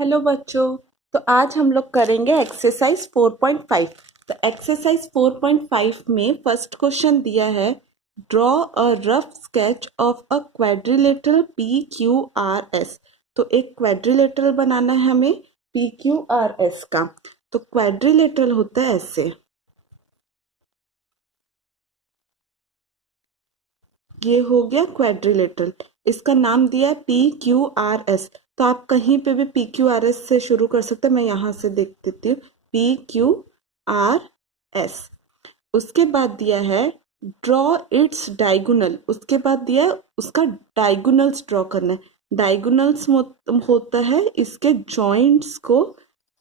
Hello बच्चों। तो आज हम लोग करेंगे एक्सरसाइज 4.5। तो एक्सरसाइज 4.5 में फर्स्ट क्वेश्चन दिया है, draw a rough sketch of a quadrilateral P Q R S. तो एक क्वाड्रिलेटरल बनाना है हमें पी क्यू आर एस का। तो क्वाड्रिलेटरल होता है ऐसे, ये हो गया क्वाड्रिलेटरल। इसका नाम दिया है पी क्यू आर एस। तो आप कहीं पे भी पी क्यू आर एस से शुरू कर सकते हैं। मैं यहाँ से देख देती हूँ, पी क्यू आर एस। उसके बाद दिया है ड्रॉ इट्स डायगोनल। उसके बाद दिया है उसका डायगोनल्स ड्रॉ करना है। डायगोनल्स होता है इसके जॉइंट्स को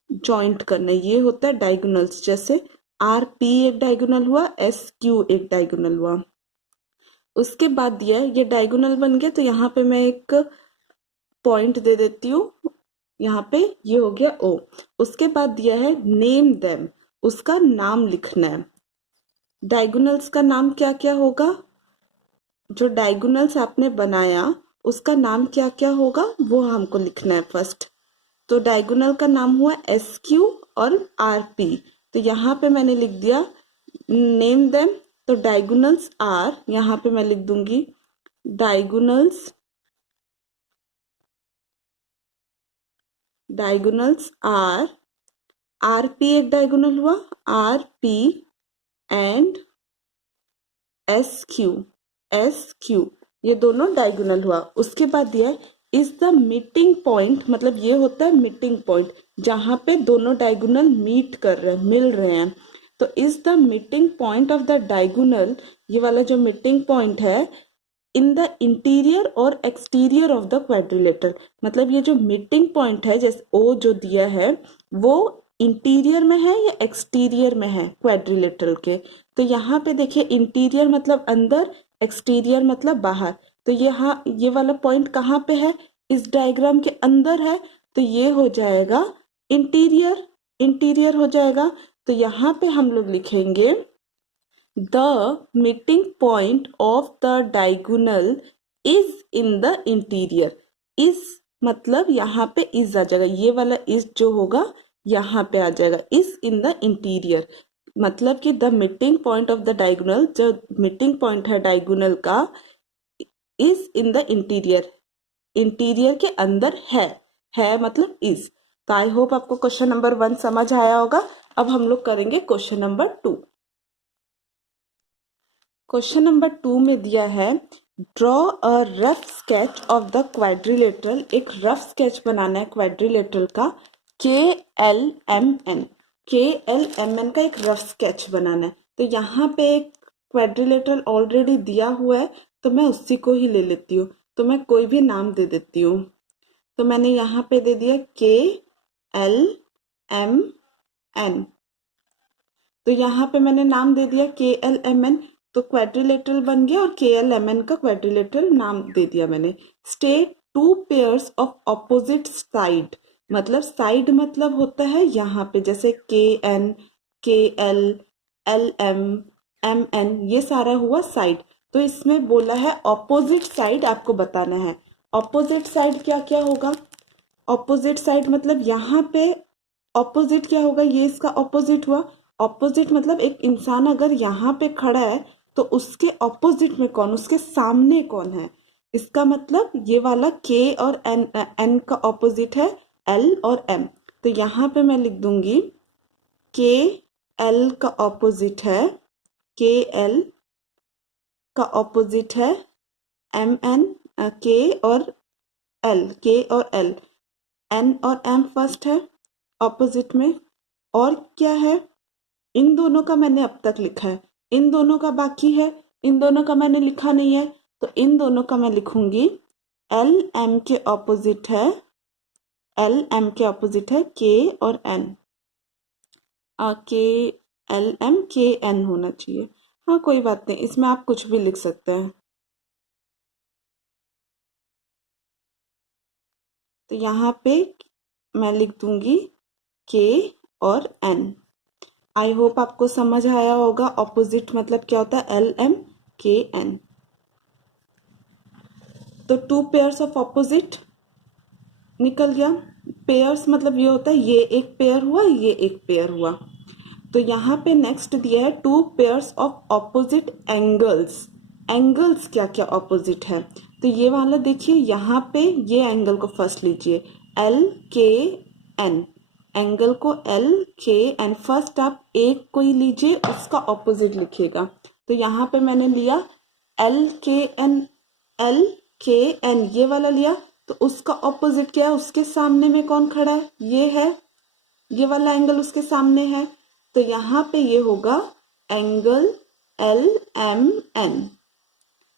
जॉइंट करना, ये होता है डायगोनल्स। जैसे आर पी एक डायगोनल हुआ, एस क्यू एक डायगोनल हुआ। उसके बाद दिया है ये डायगोनल बन गया, तो यहाँ पे मैं एक पॉइंट दे देती हूँ, यहाँ पे ये हो गया ओ। उसके बाद दिया है नेम देम, उसका नाम लिखना है। डायगोनल्स का नाम क्या क्या होगा, जो डायगोनल्स आपने बनाया उसका नाम क्या क्या होगा वो हमको लिखना है फर्स्ट। तो डायगोनल का नाम हुआ एस क्यू और आर पी। तो यहाँ पे मैंने लिख दिया नेम देम। तो डायगोनल्स आर, यहाँ पे मैं लिख दूंगी डायगोनल्स आर, आर पी एक डायगोनल हुआ, R P and S Q ये दोनों डायगोनल हुआ। उसके बाद दिया इज द मीटिंग पॉइंट, मतलब ये होता है मीटिंग पॉइंट जहां पे दोनों डायगोनल मीट कर रहे हैं, मिल रहे हैं। तो is the meeting point of the diagonal, ये वाला जो मीटिंग पॉइंट है, इन द इंटीरियर और एक्सटीरियर ऑफ द क्वाड्रिलेटरल। मतलब ये जो मीटिंग पॉइंट है, जैसे ओ जो दिया है, वो इंटीरियर में है या एक्सटीरियर में है क्वाड्रिलेटरल के। तो यहाँ पे देखिए इंटीरियर मतलब अंदर, एक्सटीरियर मतलब बाहर। तो यहाँ ये वाला पॉइंट कहाँ पे है, इस डायग्राम के अंदर है, तो ये हो जाएगा इंटीरियर, इंटीरियर हो जाएगा। तो यहाँ पे हम लोग लिखेंगे the meeting point of the diagonal is in the interior। is मतलब यहाँ पे is आ जाएगा, ये वाला is जो होगा यहाँ पे आ जाएगा, is in the interior। मतलब कि the meeting point of the diagonal, जो meeting point है diagonal का, is in the interior, interior के अंदर है मतलब is। तो आई होप आपको क्वेश्चन नंबर 1 समझ आया होगा। अब हम लोग करेंगे क्वेश्चन नंबर 2। क्वेश्चन नंबर 2 में दिया है draw a rough sketch of the quadrilateral. एक रफ स्केच बनाना है क्वाड्रिलेटरल का, के एल एम एन, के एल एम एन का एक रफ स्केच बनाना है। तो यहाँ पे एक क्वाड्रिलेटरल ऑलरेडी दिया हुआ है, तो मैं उसी को ही ले लेती हूँ। तो मैं कोई भी नाम दे देती हूँ। तो मैंने यहाँ पे दे दिया के एल एम एन। तो यहाँ पे मैंने नाम दे दिया के एल एम एन, तो क्वाड्रिलेटरल बन गया और के एल एम एन का क्वाड्रिलेटरल नाम दे दिया मैंने। State two pairs of opposite side, मतलब साइड मतलब होता है यहाँ पे, जैसे के एन, के एल, एल एम एन, ये सारा हुआ साइड। तो इसमें बोला है ऑपोजिट साइड आपको बताना है। ऑपोजिट साइड क्या क्या होगा, ऑपोजिट साइड मतलब यहाँ पे ऑपोजिट क्या होगा, ये इसका ऑपोजिट हुआ। ऑपोजिट मतलब एक इंसान अगर यहाँ पे खड़ा है तो उसके ऑपोजिट में कौन, उसके सामने कौन है। इसका मतलब ये वाला के और एन, एन का ऑपोजिट है एल और एम। तो यहाँ पे मैं लिख दूंगी के एल का ऑपोजिट है, के एल का ऑपोजिट है एम एन, के और एल, के और एल, एन और एम फर्स्ट है ऑपोजिट में। और क्या है, इन दोनों का मैंने अब तक लिखा है, इन दोनों का बाकी है, इन दोनों का मैंने लिखा नहीं है। तो इन दोनों का मैं लिखूंगी एल एम के ऑपोजिट है, एल एम के ऑपोजिट है के और एन, के एल एम के एन होना चाहिए। हाँ कोई बात नहीं, इसमें आप कुछ भी लिख सकते हैं। तो यहाँ पे मैं लिख दूंगी के और एन। आई होप आपको समझ आया होगा ऑपोजिट मतलब क्या होता है, एल एम के एन। तो टू पेयर्स ऑफ ऑपोजिट निकल गया। पेयर्स मतलब ये होता है ये एक पेयर हुआ, ये एक पेयर हुआ। तो यहाँ पे नेक्स्ट दिया है two pairs of opposite angles. Angles क्या क्या ऑपोजिट है, तो ये वाला देखिए, यहाँ पे ये एंगल को फर्स्ट लीजिए, एल के एन, एंगल को एल के एन, फर्स्ट आप एक को ही लीजिए, उसका ऑपोजिट लिखिएगा। तो यहाँ पे मैंने लिया एल के एन, एल के एन ये वाला लिया, तो उसका ऑपोजिट क्या है, उसके सामने में कौन खड़ा है, ये है, ये वाला एंगल उसके सामने है। तो यहाँ पे ये होगा एंगल एल एम एन।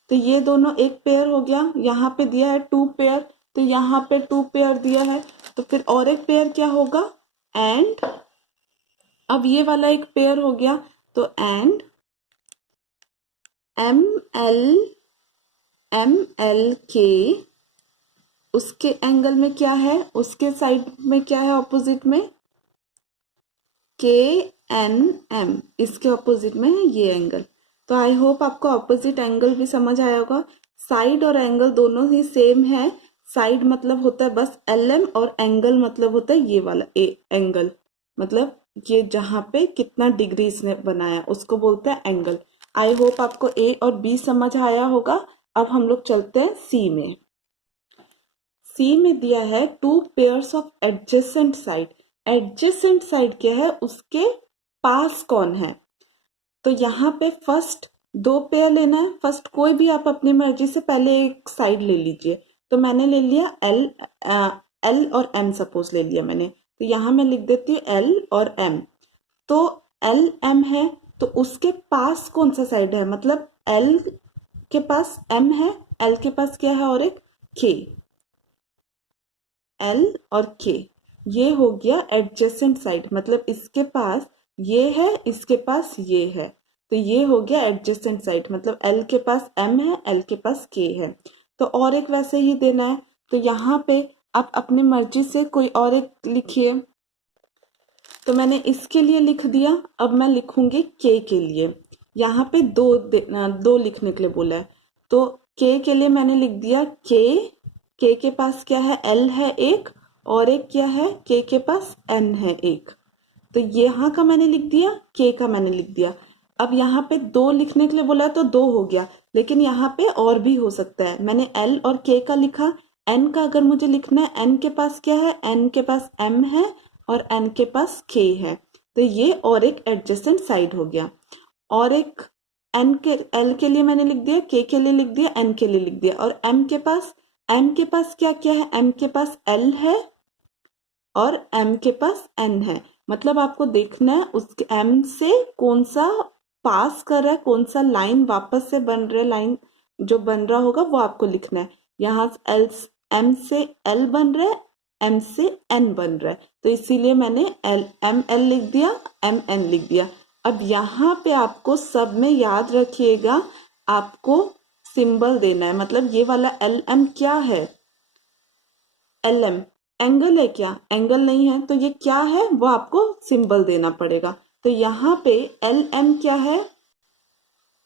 तो ये दोनों एक पेयर हो गया। यहाँ पे दिया है टू पेयर, तो यहाँ पे टू पेयर दिया है, तो फिर और एक पेयर क्या होगा, एंड, अब ये वाला एक पेयर हो गया, तो एंड एम एल के, उसके एंगल में क्या है, उसके साइड में क्या है ऑपोजिट में, के एन एम, इसके ऑपोजिट में है ये एंगल। तो आई होप आपको ऑपोजिट एंगल भी समझ आया होगा। साइड और एंगल दोनों ही सेम है। साइड मतलब होता है बस एल एम, और एंगल मतलब होता है ये वाला ए एंगल, मतलब ये जहां पे कितना डिग्री इसने बनाया उसको बोलते हैं एंगल। आई होप आपको ए और बी समझ आया होगा। अब हम लोग चलते हैं सी में। सी में दिया है two pairs of adjacent side. Adjacent side क्या है, उसके पास कौन है। तो यहाँ पे फर्स्ट दो पेयर लेना है, फर्स्ट कोई भी आप अपनी मर्जी से पहले एक साइड ले लीजिए। तो मैंने ले लिया एल, एल और एम सपोज ले लिया मैंने, तो यहाँ मैं लिख देती हूँ एल और एम। तो एल एम है, तो उसके पास कौन सा साइड है, मतलब एल के पास एम है, एल के पास क्या है और एक के, एल और के, ये हो गया एडजेसेंट साइड, मतलब इसके पास ये है, इसके पास ये है, तो ये हो गया एडजेसेंट साइड, मतलब एल के पास एम है, एल के पास के है। तो और एक वैसे ही देना है, तो यहाँ पे आप अपनी मर्जी से कोई और एक लिखिए। तो मैंने इसके लिए लिख दिया, अब मैं लिखूंगी के लिए। यहाँ पे दो लिखने के लिए बोला है, तो के लिए मैंने लिख दिया के पास क्या है, एल है एक, और एक क्या है, के पास एन है एक। तो यहाँ का मैंने लिख दिया, के का मैंने लिख दिया। अब यहाँ पे दो लिखने के लिए बोला है तो दो हो गया, लेकिन यहाँ पे और भी हो सकता है। मैंने एल और के का लिखा, एन का अगर मुझे लिखना है, एन के पास क्या है, एन के पास एम है और एन के पास के है, तो ये और एक एडजेसेंट साइड हो गया। और एक एन के, एल के लिए मैंने लिख दिया, के लिए लिख दिया, एन के लिए लिख दिया। और एम के पास क्या क्या है, एम के पास एल है और एम के पास एन है, मतलब आपको देखना है उसके एम से कौन सा पास कर रहा है, कौन सा लाइन वापस से बन रहा है, लाइन जो बन रहा होगा वो आपको लिखना है। यहाँ एल, एम से एल बन रहा है, एम से एन बन रहा है, तो इसीलिए मैंने एम एल लिख दिया, एम एन लिख दिया। अब यहाँ पे आपको सब में याद रखिएगा, आपको सिंबल देना है, मतलब ये वाला एल एम क्या है, एल एम एंगल है क्या, एंगल नहीं है, तो ये क्या है वो आपको सिंबल देना पड़ेगा। तो यहाँ पे एल एम क्या है,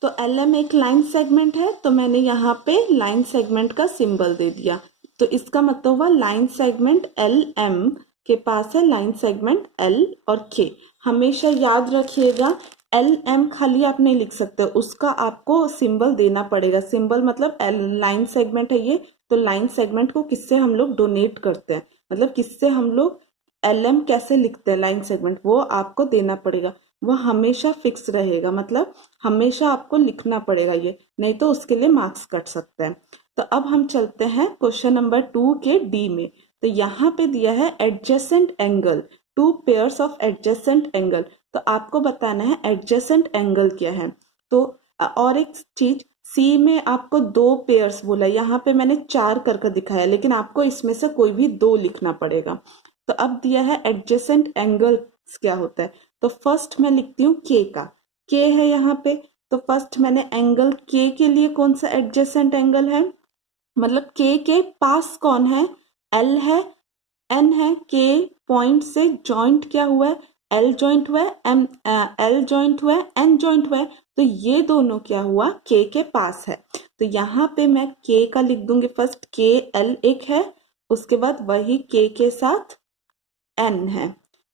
तो एल एम एक लाइन सेगमेंट है, तो मैंने यहाँ पे लाइन सेगमेंट का सिंबल दे दिया। तो इसका मतलब हुआ लाइन सेगमेंट एल एम के पास है लाइन सेगमेंट एल और के। हमेशा याद रखिएगा, एल एम खाली आप नहीं लिख सकते, उसका आपको सिंबल देना पड़ेगा। सिंबल मतलब एल लाइन सेगमेंट है ये, तो लाइन सेगमेंट को किससे हम लोग डोनेट करते हैं, मतलब किससे हम लोग एल एम कैसे लिखते हैं लाइन सेगमेंट, वो आपको देना पड़ेगा। वो हमेशा फिक्स रहेगा, मतलब हमेशा आपको लिखना पड़ेगा ये, नहीं तो उसके लिए मार्क्स कट सकते हैं। तो अब हम चलते हैं क्वेश्चन नंबर 2 के डी में। तो यहाँ पे दिया है adjacent angle, two pairs of adjacent angle. तो आपको बताना है एडजेसेंट एंगल क्या है। तो और एक चीज, सी में आपको दो पेयर्स बोला, यहाँ पे मैंने चार करके दिखाया, लेकिन आपको इसमें से कोई भी दो लिखना पड़ेगा। तो अब दिया है एडजेसेंट एंगल क्या होता है, तो फर्स्ट मैं लिखती हूँ के का, के है यहाँ पे, तो फर्स्ट मैंने एंगल के लिए कौन सा एडजेसेंट एंगल है, मतलब के पास कौन है, एल है, एन है, के पॉइंट से जॉइंट क्या हुआ है, एल जॉइंट हुआ है, एम एल जॉइंट हुआ है, एन जॉइंट हुआ है, तो ये दोनों क्या हुआ, के पास है। तो यहाँ पे मैं के का लिख दूंगी फर्स्ट, के एल एक है उसके बाद वही k के साथ n है।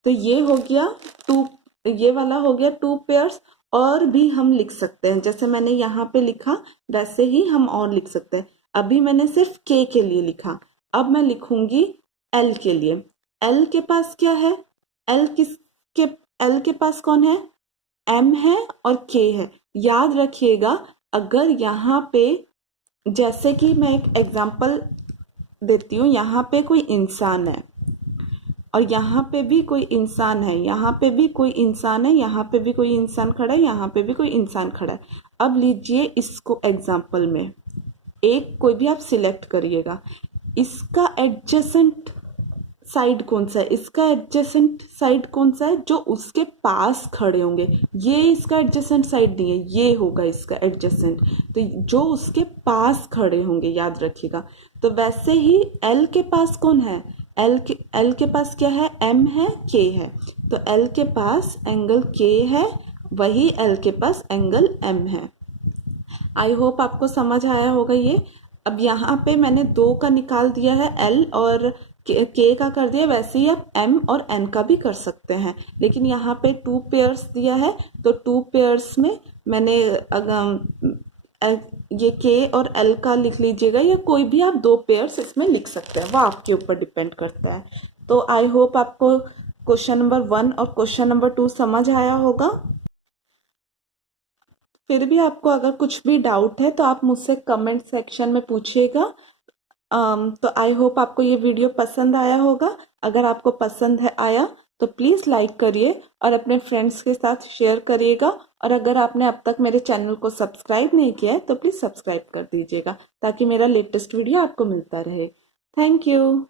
तो ये हो गया टू, ये वाला हो गया 2 पेयर्स। और भी हम लिख सकते हैं, जैसे मैंने यहाँ पे लिखा वैसे ही हम और लिख सकते हैं। अभी मैंने सिर्फ k के लिए लिखा, अब मैं लिखूंगी l के लिए। l के पास क्या है, l के पास कौन है, m है और k है। याद रखिएगा, अगर यहाँ पे, जैसे कि मैं एक एग्जांपल देती हूँ, यहाँ पे कोई इंसान है और यहाँ पे भी कोई इंसान है, यहाँ पे भी कोई इंसान है, यहाँ पे भी कोई इंसान खड़ा है, यहाँ पे भी कोई इंसान खड़ा है। अब लीजिए इसको एग्जाम्पल में, एक कोई भी आप सिलेक्ट करिएगा। इसका एडजेसेंट साइड कौन सा है, इसका एडजेसेंट साइड कौन सा है, जो उसके पास खड़े होंगे। ये इसका एडजेसेंट साइड नहीं है, ये होगा इसका एडजेसेंट। तो जो उसके पास खड़े होंगे, याद रखिएगा। तो वैसे ही एल के पास कौन है, एल के पास क्या है, एम है, के है। तो एल के पास एंगल के है, वही एल के पास एंगल एम है। आई होप आपको समझ आया होगा ये। अब यहाँ पे मैंने 2 का निकाल दिया है, एल और के का कर दिया, वैसे ही आप एम और एन का भी कर सकते हैं। लेकिन यहाँ पे 2 पेयर्स दिया है, तो 2 पेयर्स में मैंने ये के और एल का लिख लीजिएगा, या कोई भी आप 2 पेयर्स इसमें लिख सकते हैं, वो आपके ऊपर डिपेंड करता है। तो आई होप आपको क्वेश्चन नंबर 1 और क्वेश्चन नंबर 2 समझ आया होगा। फिर भी आपको अगर कुछ भी डाउट है तो आप मुझसे कमेंट सेक्शन में पूछिएगा। तो आई होप आपको ये वीडियो पसंद आया होगा। अगर आपको पसंद है आया तो प्लीज़ लाइक करिए और अपने फ्रेंड्स के साथ शेयर करिएगा। और अगर आपने अब तक मेरे चैनल को सब्सक्राइब नहीं किया है तो प्लीज़ सब्सक्राइब कर दीजिएगा, ताकि मेरा लेटेस्ट वीडियो आपको मिलता रहे। Thank you.